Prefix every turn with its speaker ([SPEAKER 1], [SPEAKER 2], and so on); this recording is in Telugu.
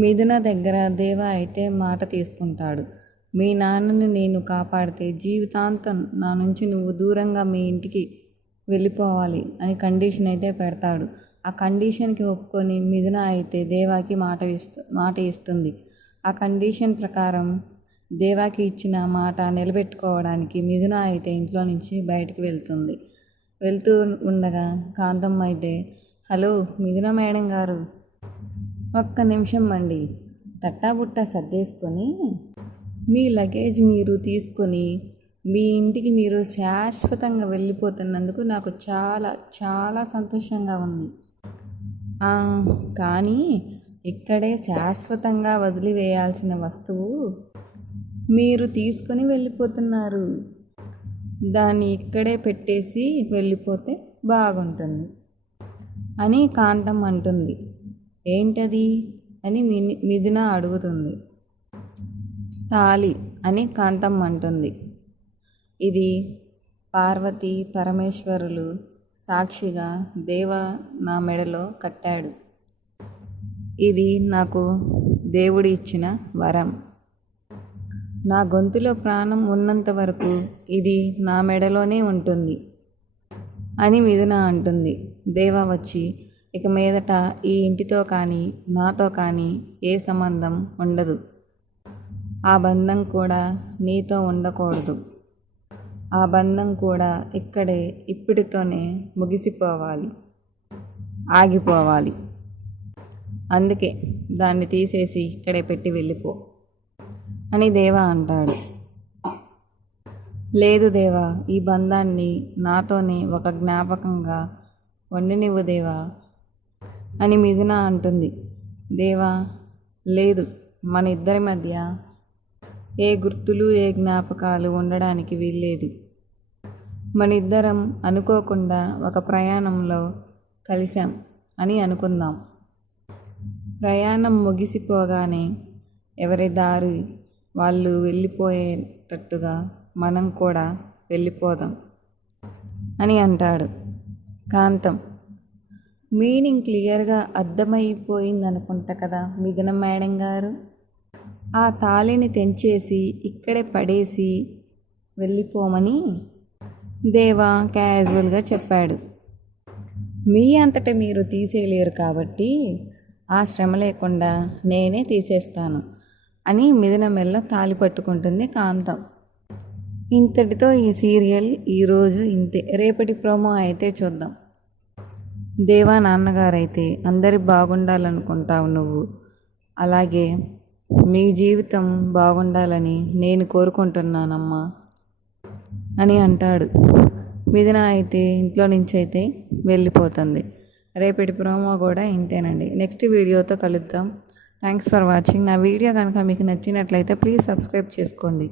[SPEAKER 1] మిథున దగ్గర దేవ అయితే మాట తీసుకుంటాడు. మీ నాన్నని నేను కాపాడితే జీవితాంతం నా నుంచి నువ్వు దూరంగా మీ ఇంటికి వెళ్ళిపోవాలి అని కండిషన్ అయితే పెడతాడు. ఆ కండిషన్కి ఒప్పుకొని మిథున అయితే దేవాకి మాట ఇస్తు మాట ఇస్తుంది. ఆ కండిషన్ ప్రకారం దేవాకి ఇచ్చిన మాట నిలబెట్టుకోవడానికి మిథున అయితే ఇంట్లో నుంచి బయటికి వెళ్తుంది. వెళ్తూ ఉండగా కాంతమ్మ అయితే హలో మిథున మేడం గారు. ఒక్క నిమిషం అండి. తట్టాబుట్ట సర్దేసుకొని మీ లగేజ్ మీరు తీసుకొని మీ ఇంటికి మీరు శాశ్వతంగా వెళ్ళిపోతున్నందుకు నాకు చాలా చాలా సంతోషంగా ఉంది. కానీ ఇక్కడే శాశ్వతంగా వదిలివేయాల్సిన వస్తువు మీరు తీసుకొని వెళ్ళిపోతున్నారు. దాన్ని ఇక్కడే పెట్టేసి వెళ్ళిపోతే బాగుంటుంది అని కాంతం అంటుంది. ఏంటది? అని మిని మిథున అడుగుతుంది. తాలి అని కాంతం అంటుంది. ఇది పార్వతి పరమేశ్వరులు సాక్షిగా దేవ నా మెడలో కట్టాడు. ఇది నాకు దేవుడు ఇచ్చిన వరం. నా గొంతులో ప్రాణం ఉన్నంత వరకు ఇది నా మెడలోనే ఉంటుంది అని మిథున అంటుంది. దేవ వచ్చి ఇక మీదట ఈ ఇంటితో కానీ నాతో కానీ ఏ సంబంధం ఉండదు. ఆ బంధం కూడా నీతో ఉండకూడదు. ఆ బంధం కూడా ఇక్కడే ఇప్పటితోనే ముగిసిపోవాలి. ఆగిపోవాలి. అందుకే దాన్ని తీసేసి ఇక్కడే పెట్టి వెళ్ళిపో అని దేవా అంటాడు. లేదు దేవా ఈ బంధాన్ని నాతోనే ఒక జ్ఞాపకంగా వండినివ్వు దేవా. అని మిథున అంటుంది. దేవా లేదు మన ఇద్దరి మధ్య ఏ గుర్తులు ఏ జ్ఞాపకాలు ఉండడానికి వీల్లేదు. మన ఇద్దరం అనుకోకుండా ఒక ప్రయాణంలో కలిశాం అని అనుకుందాం. ప్రయాణం ముగిసిపోగానే ఎవరి దారి వాళ్ళు వెళ్ళిపోయేటట్టుగా మనం కూడా వెళ్ళిపోదాం అని అంటాడు కాంతం. మీనింగ్ క్లియర్గా అర్థమైపోయింది అనుకుంటా కదా మిథున మేడం గారు. ఆ తాళిని తెంచేసి ఇక్కడే పడేసి వెళ్ళిపోమని దేవా క్యాజువల్గా చెప్పాడు. మీ అంతట మీరు తీసేయలేరు కాబట్టి ఆ శ్రమ లేకుండా నేనే తీసేస్తాను అని మిథున మెల్ల తాలి పట్టుకుంటుంది కాంతం. ఇంతటితో ఈ సీరియల్ ఈరోజు ఇంతే. రేపటి ప్రోమో అయితే చూద్దాం. దేవా నాన్నగారైతే అందరి బాగుండాలనుకుంటావు నువ్వు. అలాగే మీ జీవితం బాగుండాలని నేను కోరుకుంటున్నానమ్మా అని అంటాడు. మిథున అయితే ఇంట్లో నుంచి అయితే వెళ్ళిపోతుంది. రేపటి ప్రోమో కూడా ఇంతేనండి. నెక్స్ట్ వీడియోతో కలుద్దాం. Thanks for watching. నా వీడియో కనుక మీకు నచ్చినట్లయితే ప్లీజ్ సబ్స్క్రైబ్ చేసుకోండి.